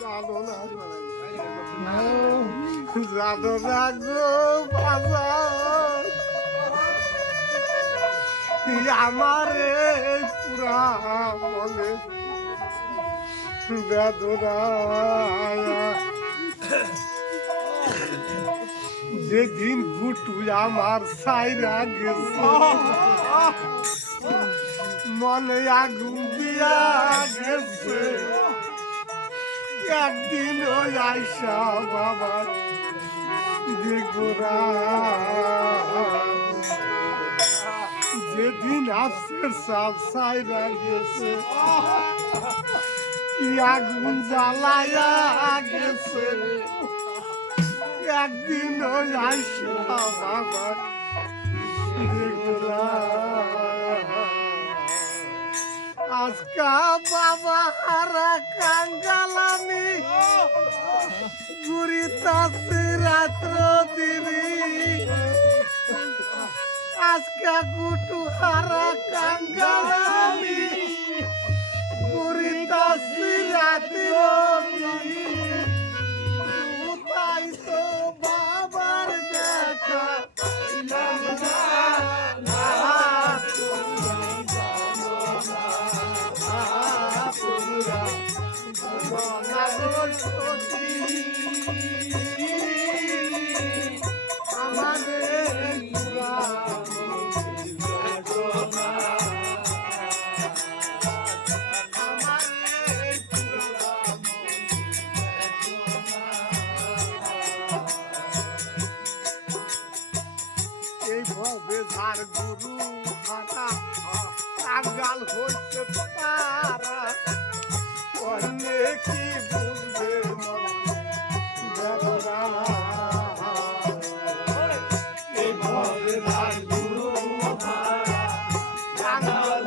জানো না গো আমারে পুরা বলে বেদনা যেদিন গুটু আমার সাইরা গেছে মনে আগুন দিয়া গেছে। একদিন ওই আইসা বাবা দেখোরা যেদিন আফসের সাপ সাইরা গেছে আগুন জ্বালায়া গেছে। একদিন ওই বাবা। আজকা বাবা হারা কাঙ্গালামি। ঘুরিতাছি রাত্র দিবি। আজকা গুটু হারা ঘুরিতাছি ঝাড় গুরু হারা কাঙ্গাল হচ্ছে তারা অন্যে কি বুঝবে কাঙ্গাল